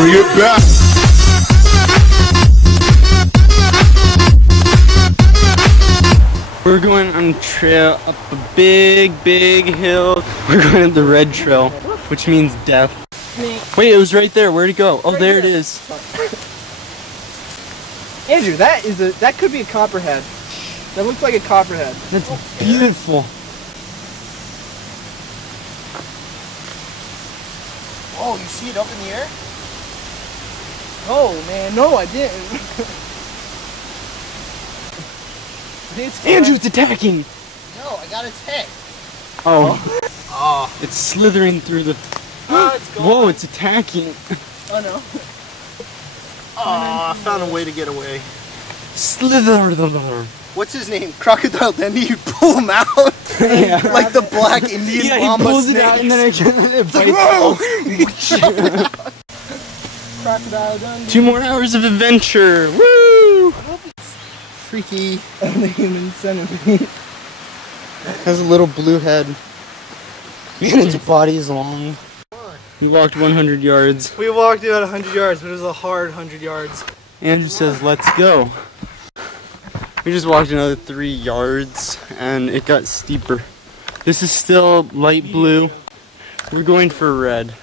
bring it back. We're going on a trail up a big hill. We're going up the red trail, which means death. Wait, it was right there. Where'd it go? Oh, there it is. Andrew, that could be a copperhead. That looks like a copperhead. That's beautiful. Oh, you see it up in the air? Oh man, no, I didn't. Andrew, it's attacking. No, I got its head. Oh. It's slithering through the... It's gone. Whoa, it's attacking. Oh no. Oh, I found a way to get away. Slither. What's his name? Crocodile Dundee? You pull him out? Yeah. Like the black Indian mama he pulls snakes. it out and then it bites. Crocodile Dundee. 2 more hours of adventure. Woo! Freaky. And the human centipede. Has a little blue head. And its body is long. We walked 100 yards. We walked about 100 yards, but it was a hard 100 yards. Andrew says, let's go. We just walked another 3 yards and it got steeper. This is still light blue. We're going for red.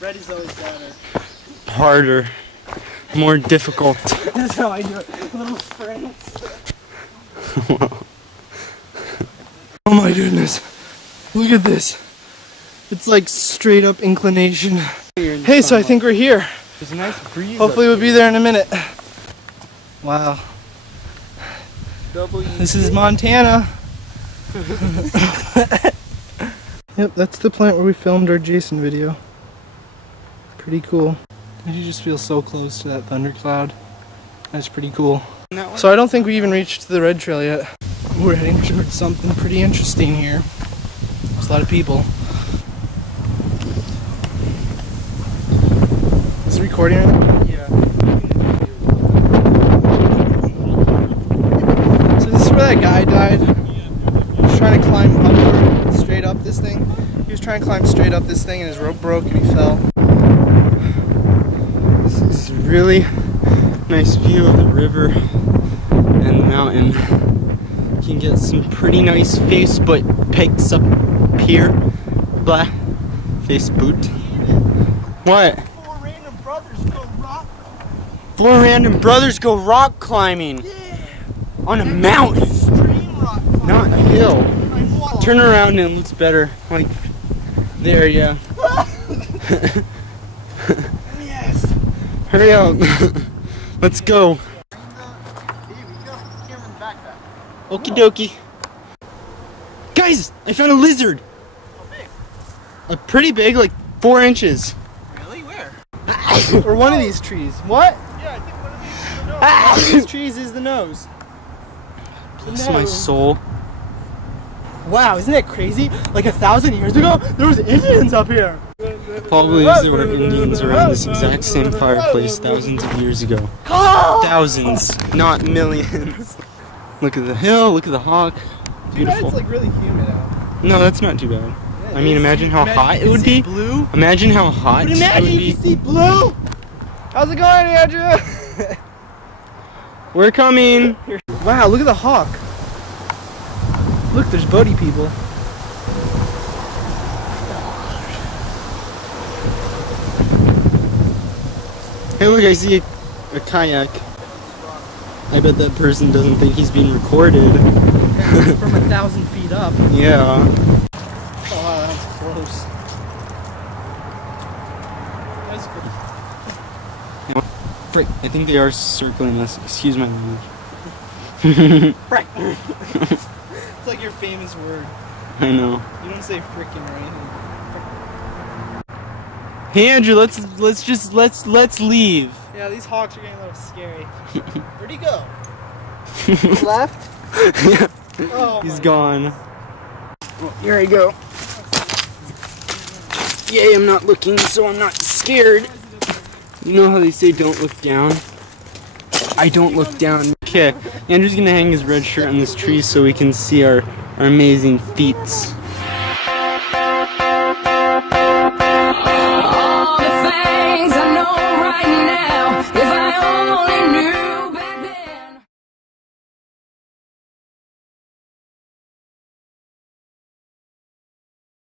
Red is always better. Harder. More difficult. That's how I do it. Little sprints. Oh my goodness. Look at this. It's like straight up inclination. Hey, so I think we're here. There's a nice breeze. Hopefully we'll be there in a minute. Wow. This is Montana. Yep, that's the plant where we filmed our Jason video. Pretty cool. You just feel so close to that thundercloud. That's pretty cool. So I don't think we even reached the red trail yet. We're heading towards something pretty interesting here. There's a lot of people. Is it recording right now? Yeah. So this is where that guy died. He was trying to climb upward, straight up this thing. He was trying to climb straight up this thing and his rope broke and he fell. This is a really nice view of the river and the mountain. You can get some pretty nice Facebook pics up here. Blah. Facebook. What? 4 random brothers go rock climbing. Yeah. On a mountain. Extreme rock climbing. Not a hill. Turn around and it looks better. Like, there, yeah. Yes. Hurry up. Let's go. Okie dokie. Guys, I found a lizard. How big? Pretty big, like 4 inches. Really? Where? Or one of these trees. What? Yeah, I think one of these is the nose. One of these trees is the nose. Bless my soul. Wow, isn't that crazy? Like 1,000 years ago, there was Indians up here. Paul believes there were Indians around this exact same fireplace thousands of years ago. Thousands, not millions. Look at the hill, look at the hawk. Beautiful. It's like really humid out. No, that's not too bad. Yeah, I mean, imagine how hot it would be. Blue. Imagine how hot But it imagine would if be. you see blue. How's it going, Andrew? We're coming. Wow, look at the hawk. Look, there's boaty people. Hey, look, I see a kayak. I bet that person doesn't think he's being recorded. From 1,000 feet up. Yeah. Oh, wow, that's close. That's good. Frick, I think they are circling us. Excuse my language. Frick. It's like your famous word. I know. You don't say frickin' or anything. Hey Andrew, let's leave. Yeah, these hawks are getting a little scary. Where'd he go? Left? Yeah. Oh, He's gone. Oh, here I go. Yay, I'm not looking, so I'm not scared. You know how they say don't look down? I don't look down. Okay, Andrew's gonna hang his red shirt on this tree so we can see our amazing feats.